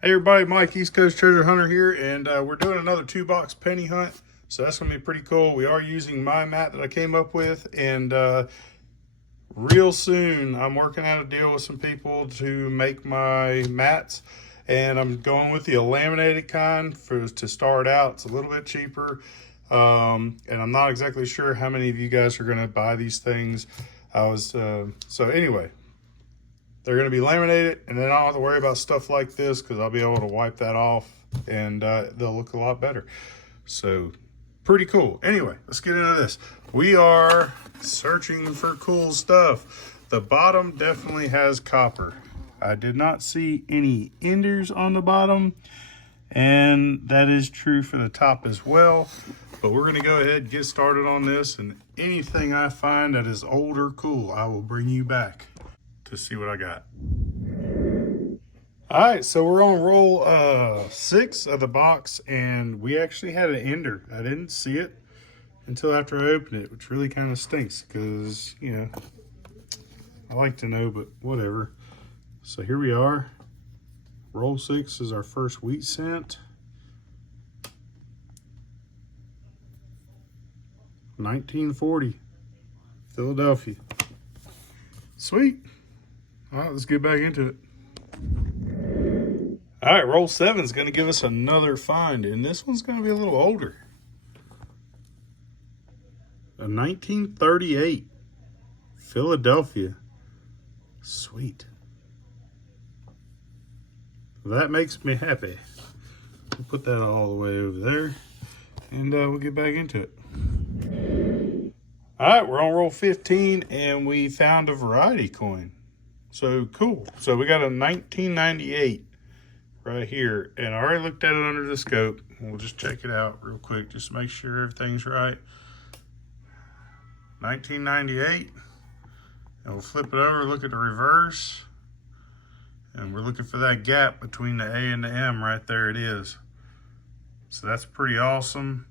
Hey everybody, Mike, East Coast Treasure Hunter here, and we're doing another 2-box penny hunt. So that's going to be pretty cool. We are using my mat that I came up with, and real soon I'm working out a deal with some people to make my mats, and I'm going with the laminated kind to start out. It's a little bit cheaper, and I'm not exactly sure how many of you guys are going to buy these things. So anyway. They're going to be laminated, and then I don't have to worry about stuff like this because I'll be able to wipe that off, and they'll look a lot better. So, pretty cool. Anyway, let's get into this. We are searching for cool stuff. The bottom definitely has copper. I did not see any enders on the bottom, and that is true for the top as well. But we're going to go ahead and get started on this, and anything I find that is old or cool, I will bring you back to see what I got. All right, so we're on roll 6 of the box, and we actually had an ender. I didn't see it until after I opened it, which really kind of stinks because, you know, I like to know, but whatever. So here we are. Roll 6 is our first wheat scent. 1940, Philadelphia. Sweet. All right, let's get back into it. All right, roll 7 is going to give us another find, and this one's going to be a little older. A 1938 Philadelphia. Sweet. That makes me happy. We'll put that all the way over there, and we'll get back into it. All right, we're on roll 15, and we found a variety coin. So cool. So we got a 1998 right here, and I already looked at it under the scope. We'll just check it out real quick, just to make sure everything's right. 1998, and we'll flip it over, look at the reverse, and we're looking for that gap between the A and the M. Right there it is. So that's pretty awesome.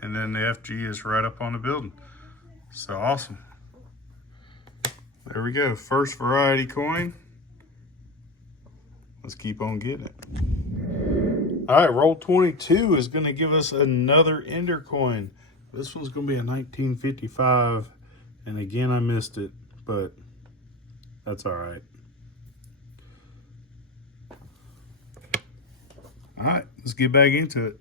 And then the FG is right up on the building. So awesome. There we go, first variety coin. Let's keep on getting it. All right, roll 22 is gonna give us another ender coin. This one's gonna be a 1955, and again, I missed it, but that's all right. All right, let's get back into it.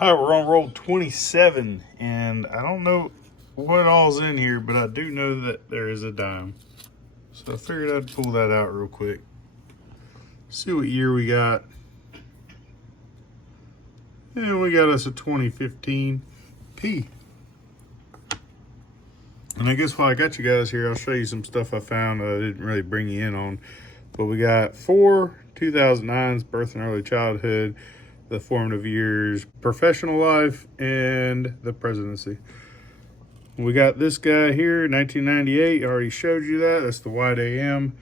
All right, we're on roll 27, and I don't know what all's in here, but I do know that there is a dime. So I figured I'd pull that out real quick. See what year we got. And we got us a 2015 P. And I guess while I got you guys here, I'll show you some stuff I found that I didn't really bring you in on. But we got 4 2009s, birth and early childhood, the formative years, professional life, and the presidency. We got this guy here, 1998. I already showed you that. That's the white AM.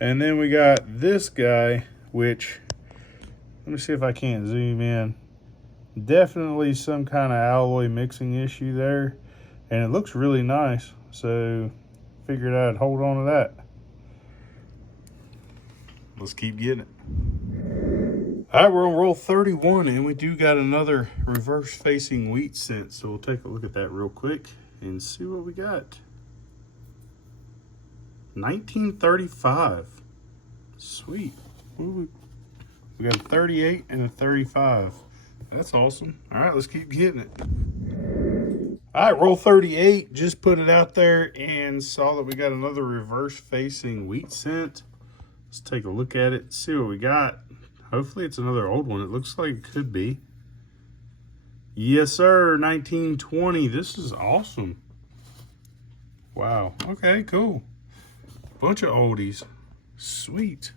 And then we got this guy, which, let me see if I can't zoom in. Definitely some kind of alloy mixing issue there. And it looks really nice. So, figured I'd hold on to that. Let's keep getting it. All right, we're on roll 31, and we do got another reverse facing wheat scent. So we'll take a look at that real quick and see what we got. 1935. Sweet. We got a 38 and a 35. That's awesome. All right, let's keep getting it. All right, roll 38. Just put it out there and saw that we got another reverse facing wheat scent. Let's take a look at it, see what we got. Hopefully it's another old one. It looks like it could be. Yes, sir. 1920. This is awesome. Wow. Okay, cool. Bunch of oldies. Sweet.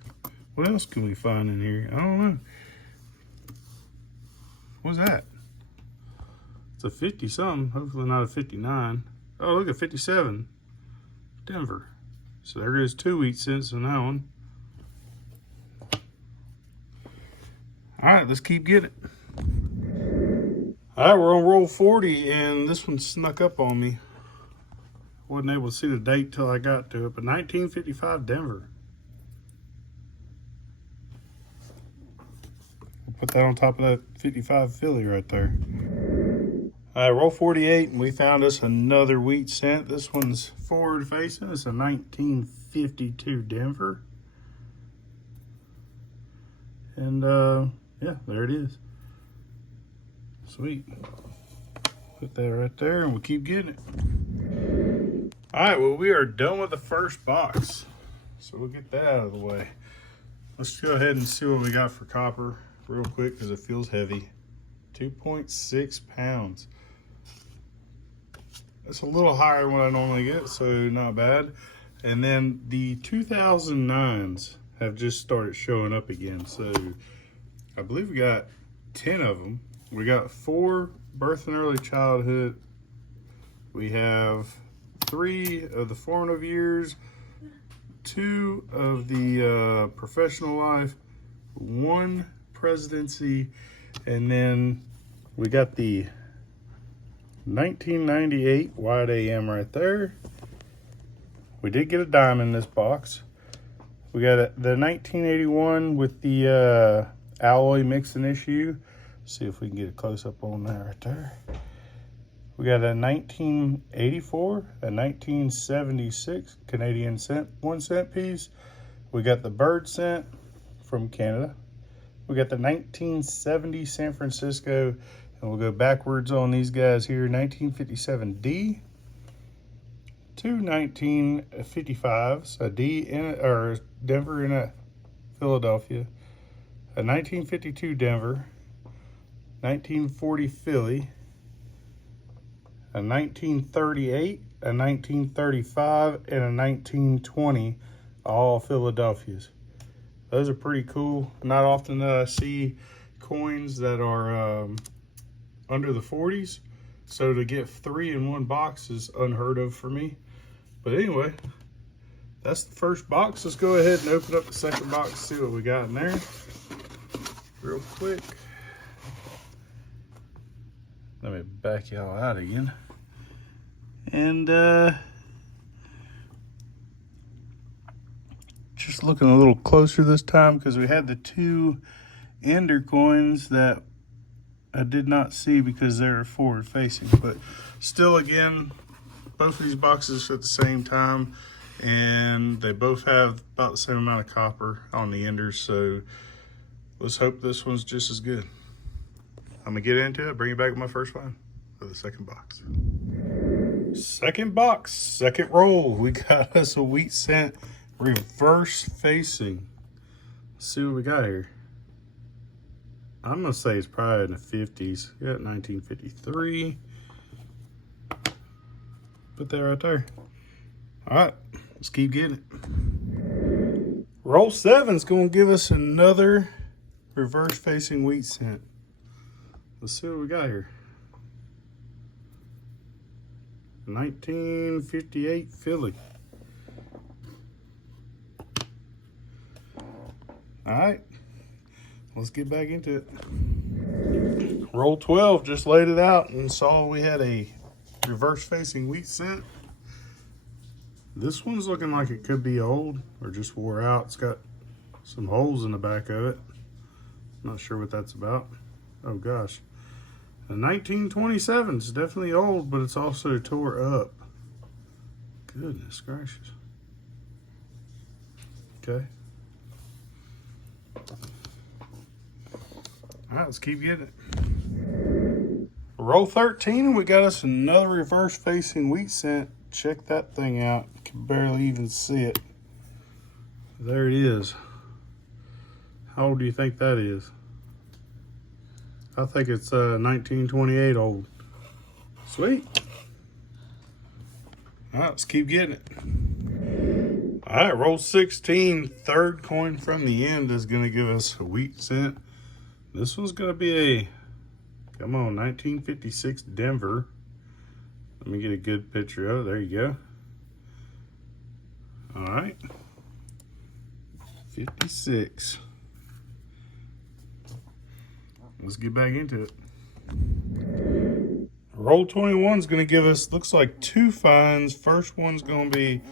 What else can we find in here? I don't know. What's that? It's a 50 something. Hopefully not a 59. Oh, look at 57. Denver. So there is 2 wheat cents in that one. All right, let's keep getting it. All right, we're on roll 40, and this one snuck up on me. Wasn't able to see the date till I got to it, but 1955 Denver. Put that on top of that 55 Philly right there. All right, roll 48, and we found us another wheat cent. This one's forward facing. It's a 1952 Denver. And yeah, there it is. Sweet. Put that right there, and we'll keep getting it. All right, well, we are done with the first box. So we'll get that out of the way. Let's go ahead and see what we got for copper real quick because it feels heavy. 2.6 pounds. That's a little higher than what I normally get, so not bad. And then the 2009s have just started showing up again. So I believe we got 10 of them. We got 4 birth and early childhood. We have 3 of the formative years, 2 of the professional life, 1 presidency, and then we got the 1998 wide AM right there. We did get a dime in this box. We got the 1981 with the alloy mixing issue. See if we can get a close up on that right there. We got a 1984, a 1976 Canadian cent, 1 cent piece. We got the bird cent from Canada. We got the 1970 San Francisco, and we'll go backwards on these guys here. 1957 D, 2 1955s, a D in a, or Denver and a Philadelphia, a 1952 Denver, 1940 Philly, a 1938, a 1935, and a 1920, all Philadelphias. Those are pretty cool. Not often that I see coins that are under the 40s. So to get 3 in one box is unheard of for me. But anyway, that's the first box. Let's go ahead and open up the second box, see what we got in there real quick. Let me back y'all out again. And just looking a little closer this time because we had the 2 Ender coins that I did not see because they're forward facing. But still, again, both of these boxes at the same time, and they both have about the same amount of copper on the Enders. So let's hope this one's just as good. I'm gonna get into it, bring you back with my first one for the second box. Second box, second roll. We got us a wheat cent reverse facing. Let's see what we got here. I'm gonna say it's probably in the 50s. We got 1953. Put that right there. All right, let's keep getting it. Roll 7's gonna give us another reverse facing wheat cent. Let's see what we got here. 1958 Philly. All right, let's get back into it. Roll 12 just laid it out and saw we had a reverse facing wheat cent. This one's looking like it could be old or just wore out. It's got some holes in the back of it. Not sure what that's about. Oh gosh. The 1927 is definitely old, but it's also tore up. Goodness gracious. Okay. All right, let's keep getting it. Roll 13, and we got us another reverse facing wheat cent. Check that thing out. You can barely even see it. There it is. How old do you think that is? I think it's 1928 old. Sweet. All right, let's keep getting it. All right, roll 16. Third coin from the end is going to give us a wheat cent. This one's going to be a, come on, 1956 Denver. Let me get a good picture of it. There you go. All right. 56. Let's get back into it. Roll 21 is going to give us, looks like 2 finds. First one's going to be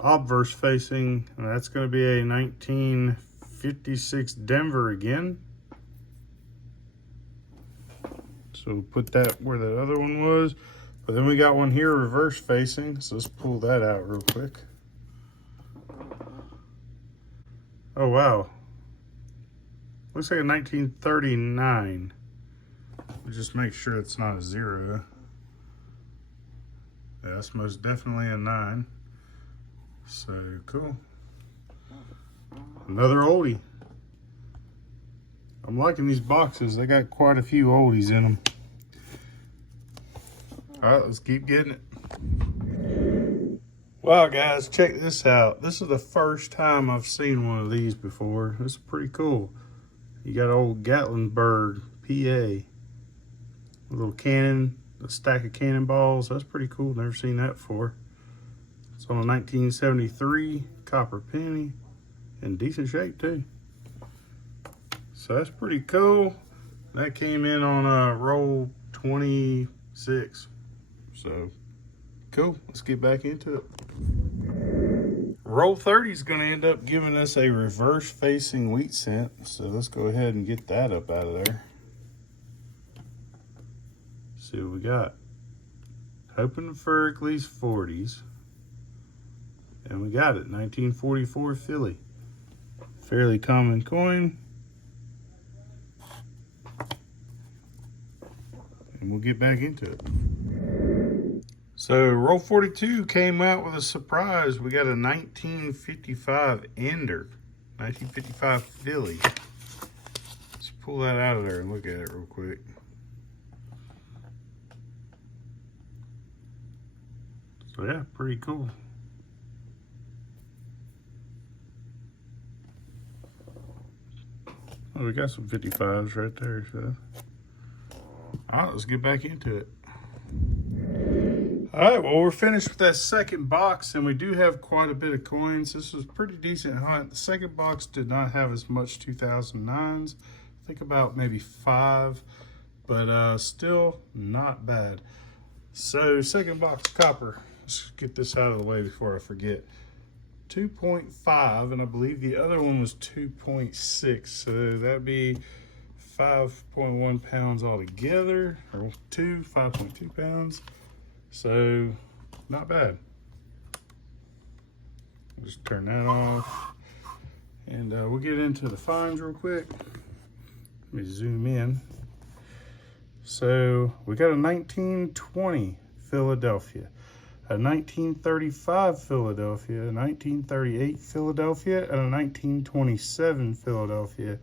obverse facing, and that's going to be a 1956 Denver again. So put that where that other one was. But then we got one here reverse facing. So let's pull that out real quick. Oh, wow. Looks like a 1939. We'll just make sure it's not a 0. Yeah, that's most definitely a 9. So cool. Another oldie. I'm liking these boxes. They got quite a few oldies in them. All right, let's keep getting it. Wow, guys, check this out. This is the first time I've seen one of these before. This is pretty cool. You got old Gatlinburg, PA. A little cannon, a stack of cannonballs. That's pretty cool. Never seen that before. It's on a 1973 copper penny. In decent shape, too. So that's pretty cool. That came in on roll 26. So cool. Let's get back into it. Roll 30 is going to end up giving us a reverse facing wheat cent. So let's go ahead and get that up out of there. See what we got. Hoping for at least 40s. And we got it. 1944 Philly. Fairly common coin. And we'll get back into it. So roll 42 came out with a surprise. We got a 1955 Ender. 1955 Philly. Let's pull that out of there and look at it real quick. So yeah, pretty cool. Oh, we got some 55s right there, so. All right, let's get back into it. All right, well, we're finished with that second box, and we do have quite a bit of coins. This was a pretty decent hunt. The second box did not have as much 2009s. I think about maybe 5, but still not bad. So second box copper. Let's get this out of the way before I forget. 2.5, and I believe the other one was 2.6. So that'd be 5.1 pounds altogether, or 5.2 pounds. So not bad. Just turn that off, and we'll get into the finds real quick. Let me zoom in. So we got a 1920 Philadelphia, a 1935 Philadelphia, a 1938 Philadelphia, and a 1927 Philadelphia,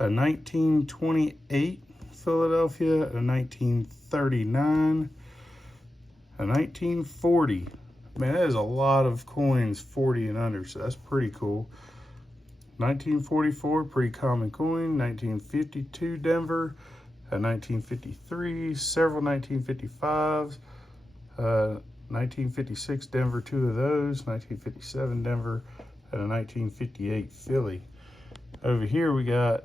a 1928 Philadelphia, a 1939, a 1940. Man, that is a lot of coins 40 and under, so that's pretty cool. 1944, pretty common coin. 1952 Denver, a 1953, several 1955s, 1956 Denver, 2 of those, 1957 Denver, and a 1958 Philly. Over here we got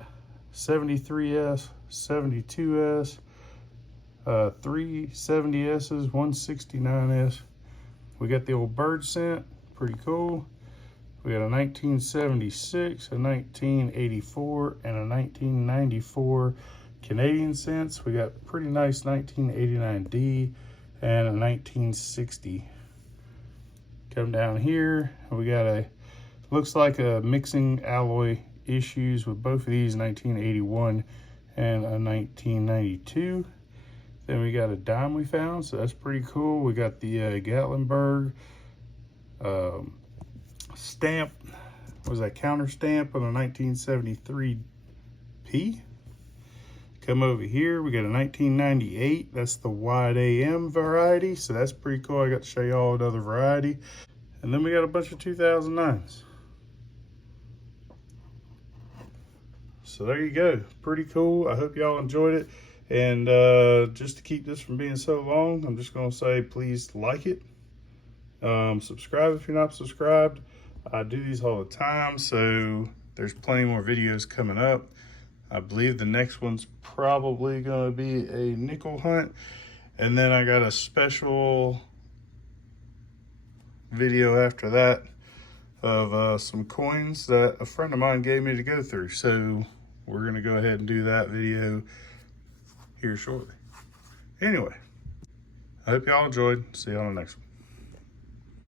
73S, 72S, 3 70S's, 169S. We got the old bird cent, pretty cool. We got a 1976, a 1984, and a 1994 Canadian cents. We got pretty nice 1989D and a 1960. Come down here, we got a, looks like a mixing alloy issues with both of these, 1981 and a 1992. Then we got a dime we found, so that's pretty cool. We got the Gatlinburg stamp. Was that counter stamp on a 1973 P? Come over here, we got a 1998. That's the wide AM variety, so that's pretty cool. I got to show you all another variety. And then we got a bunch of 2009s. So there you go, pretty cool. I hope y'all enjoyed it. And just to keep this from being so long, I'm just gonna say, please like it. Subscribe if you're not subscribed. I do these all the time, so there's plenty more videos coming up. I believe the next one's probably gonna be a nickel hunt. And then I got a special video after that of some coins that a friend of mine gave me to go through. So we're gonna go ahead and do that video here shortly. Anyway, I hope y'all enjoyed. See you on the next one.